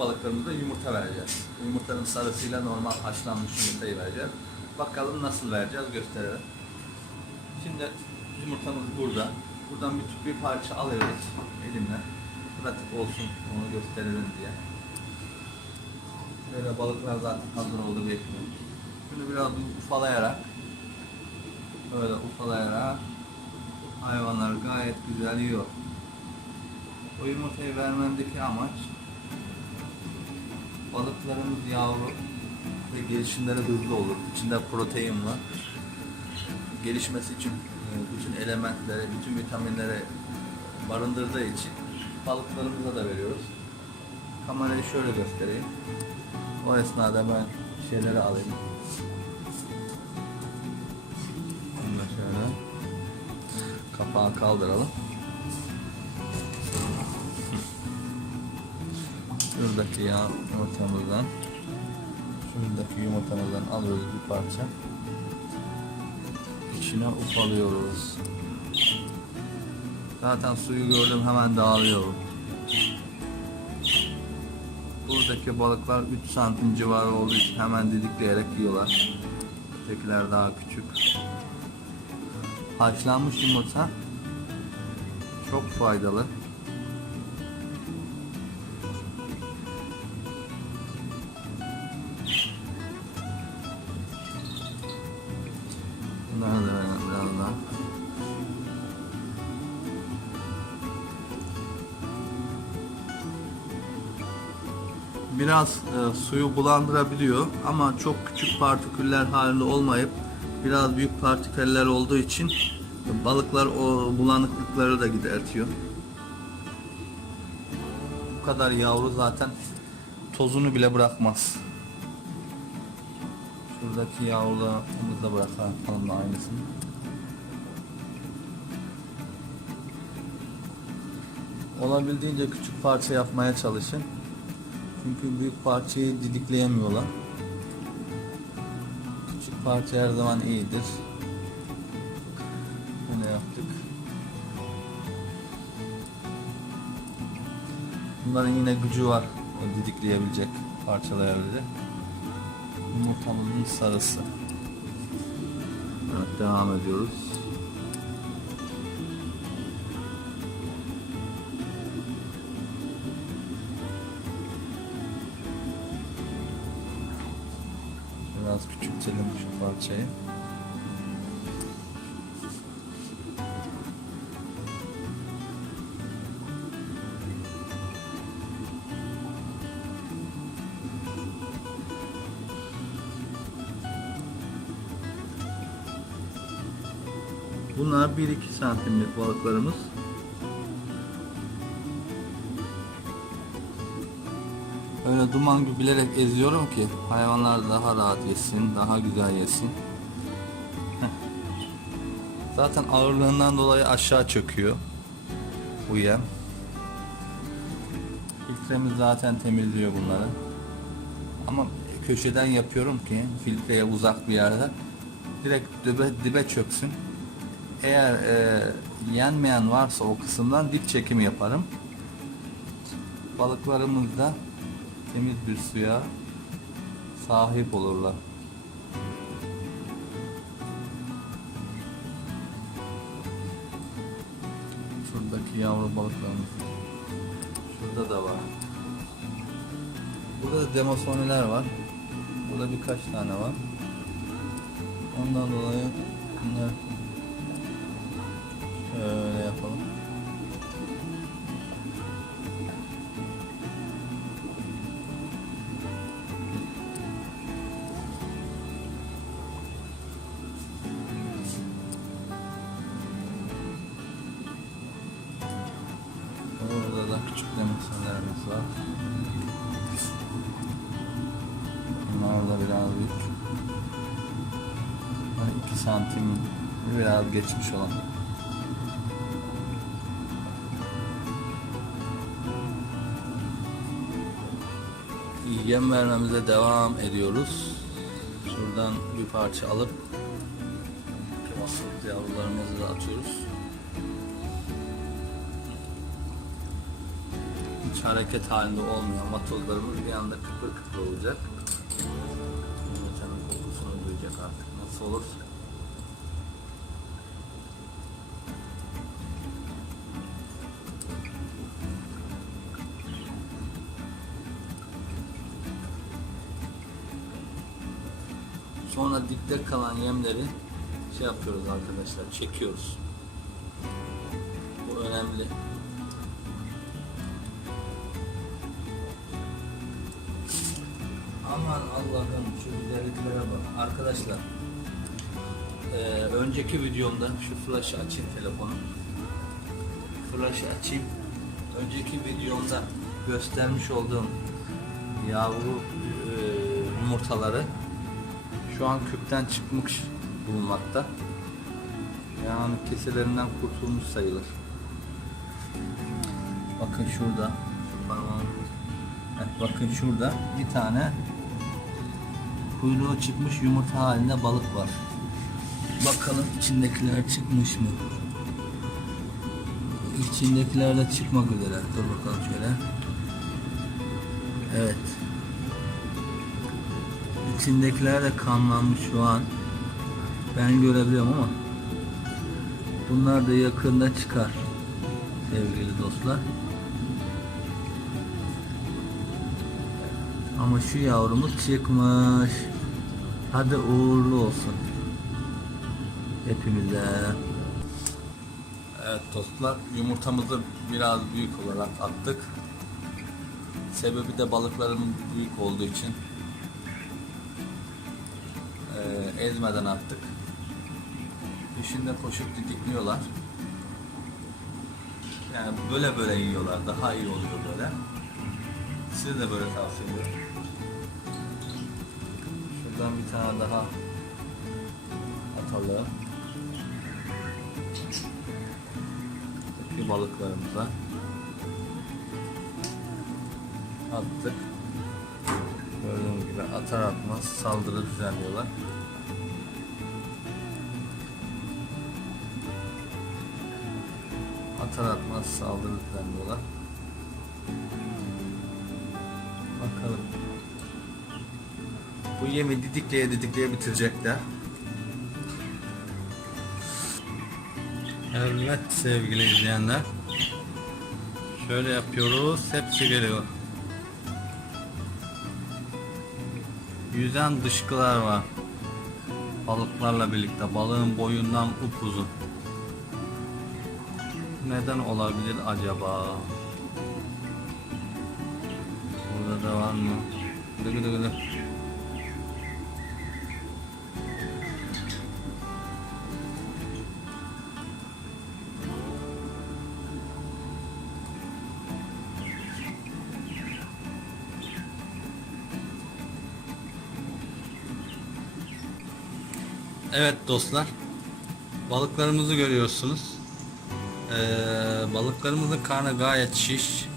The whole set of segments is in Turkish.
balıklarımıza yumurta vereceğiz. Yumurtanın sarısıyla normal haşlanmış yumurtayı vereceğiz. Bakalım nasıl vereceğiz gösterelim. Şimdi yumurtamız burada. Buradan bir tüp bir parça alıyoruz elimle. Pratik olsun onu gösterelim diye. Böyle balıklar zaten hazır oldu bekliyor. Şunu biraz ufalayarak böyle ufalayarak hayvanlar gayet güzel yiyor. O yumurtayı vermemdeki amaç balıklarımız yavru ve gelişimleri hızlı olur. İçinde protein var. Gelişmesi için e, bütün elementleri, bütün vitaminleri barındırdığı için balıklarımıza da veriyoruz. Kamerayı şöyle göstereyim. O esnada ben şeyleri alayım. Da şöyle kapağı kaldıralım. Şuradaki yağ yumurtamızdan şuradaki yumurtamızdan alıyoruz bir parça. İçine ufalıyoruz. Zaten suyu gördüm hemen dağılıyor. Buradaki balıklar 3 santim civarı olduğu için hemen didikleyerek yiyorlar. Ötekiler daha küçük. Haşlanmış yumurta çok faydalı. E, suyu bulandırabiliyor ama çok küçük partiküller halinde olmayıp biraz büyük partiküller olduğu için balıklar o bulanıklıkları da gidertiyor. Bu kadar yavru zaten tozunu bile bırakmaz. Şuradaki yavrularımızı da bırakalım da aynısını. Olabildiğince küçük parça yapmaya çalışın. Çünkü büyük parçayı didikleyemiyorlar. Küçük parça her zaman iyidir. Bunu yaptık. Bunların yine gücü var. O didikleyebilecek, parçalayabilecek. Yumurtamızın sarısı. Evet, devam ediyoruz. Parçayı. Bunlar 1-2 santimlik balıklarımız. Öyle duman gibi bilerek eziyorum ki hayvanlar daha rahat yesin, daha güzel yesin. Zaten ağırlığından dolayı aşağı çöküyor bu yem. Filtremiz zaten temizliyor bunları. Ama köşeden yapıyorum ki filtreye uzak bir yerde direkt dibe, dibe çöksün. Eğer e, yenmeyen varsa o kısımdan dip çekimi yaparım. Balıklarımız da temiz bir suya sahip olurlar. Şuradaki yavru balıklarımız. Şurada da var. Burada da var. Burada birkaç tane var. Ondan dolayı bunlar santim biraz geçmiş olan. Yem vermemize devam ediyoruz. Şuradan bir parça alıp yavrularımızı da atıyoruz. hiç hareket halinde olmayan vatozlarımız bir anda kıpır kıpır olacak. Yumurtanın kokusunu duyacak artık nasıl olursa. Dipte kalan yemleri şey yapıyoruz arkadaşlar, çekiyoruz. Bu önemli. Aman Allah'ım şu güzelliklere bak. Arkadaşlar eee, önceki videomda şu flaşı açayım telefonu. Flaşı açayım. Önceki videomda göstermiş olduğum yavru eee, yumurtaları şu an küpten çıkmış bulunmakta. Yani keselerinden kurtulmuş sayılır. Bakın şurada. Evet, bakın şurada bir tane kuyruğu çıkmış yumurta halinde balık var. Bakalım içindekiler çıkmış mı? İçindekiler de çıkmak üzere. Dur bakalım şöyle. Evet. İçindekiler de kanlanmış şu an. Ben görebiliyorum ama bunlar da yakında çıkar sevgili dostlar. Ama şu yavrumuz çıkmış. Hadi uğurlu olsun. Hepimize. Evet dostlar yumurtamızı biraz büyük olarak attık. Sebebi de balıkların büyük olduğu için ezmeden attık. Peşinde koşup didikliyorlar. Yani böyle böyle yiyorlar. Daha iyi oluyor böyle. Size de böyle tavsiye ediyorum. Şuradan bir tane daha atalım. Buradaki balıklarımıza attık. Gördüğünüz gibi atar atmaz saldırı düzenliyorlar. Atar atmaz saldırı düzenliyorlar. Bakalım. Bu yemi didikleye didikleye bitirecekler. Evet sevgili izleyenler. Şöyle yapıyoruz. Hepsi geliyor. Yüzen dışkılar var. Balıklarla birlikte. Balığın boyundan upuzun. Neden olabilir acaba? Burada da var mı? Gıdı gıdı gıdı. Evet dostlar. Balıklarımızı görüyorsunuz. Ee, balıklarımızın karnı gayet şiş.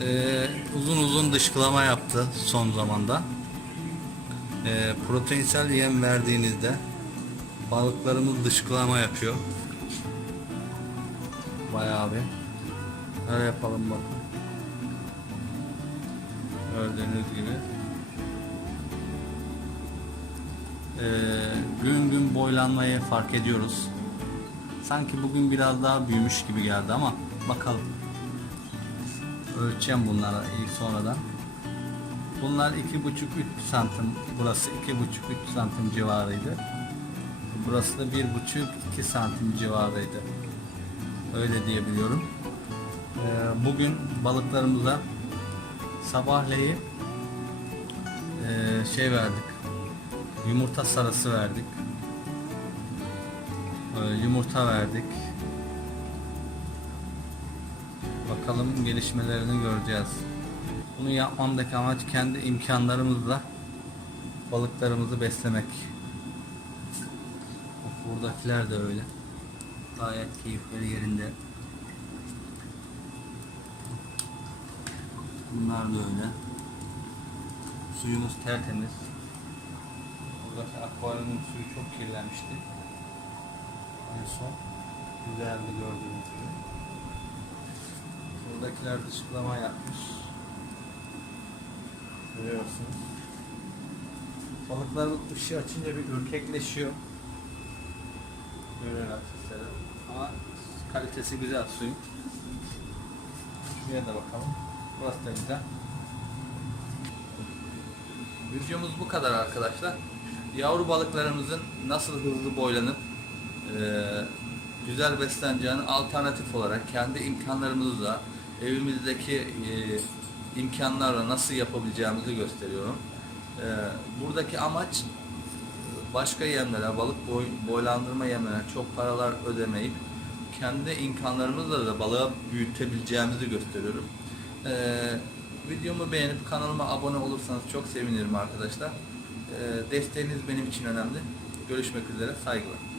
Ee, uzun uzun dışkılama yaptı son zamanda. Ee, proteinsel yem verdiğinizde balıklarımız dışkılama yapıyor. Bayağı bir. Öyle yapalım bakın. Gördüğünüz gibi. Ee, gün gün boylanmayı fark ediyoruz. Sanki bugün biraz daha büyümüş gibi geldi ama bakalım. Ölçeceğim bunları sonradan. Bunlar 2,5-3 santim. Burası 2,5-3 santim civarıydı. Burası da 1,5-2 santim civarıydı. Öyle diyebiliyorum. Ee, bugün balıklarımıza sabahleyi eee, şey verdik. Yumurta sarısı verdik. Yumurta verdik. Bakalım gelişmelerini göreceğiz. Bunu yapmamdaki amaç kendi imkanlarımızla balıklarımızı beslemek. Buradakiler de öyle. Gayet keyifleri yerinde. Bunlar da öyle. Suyumuz tertemiz. Buradaki akvaryumun suyu çok kirlenmişti. En son. Güzeldi gördüğünüz gibi. Buradakiler dışkılama yapmış. Görüyorsunuz. Balıklar ışığı açınca bir ürkekleşiyor. Görüyorlar sizlere. Ama kalitesi güzel suyun. Şuraya da bakalım. Burası da güzel. Videomuz bu kadar arkadaşlar. Yavru balıklarımızın nasıl hızlı boylanıp eee, güzel besleneceğini alternatif olarak kendi imkanlarımızla evimizdeki eee, imkanlarla nasıl yapabileceğimizi gösteriyorum. Eee, buradaki amaç başka yemlere, balık boy, boylandırma yemlerine çok paralar ödemeyip kendi imkanlarımızla da balığı büyütebileceğimizi gösteriyorum. Ee, videomu beğenip kanalıma abone olursanız çok sevinirim arkadaşlar. Ee, desteğiniz benim için önemli. Görüşmek üzere, saygılar.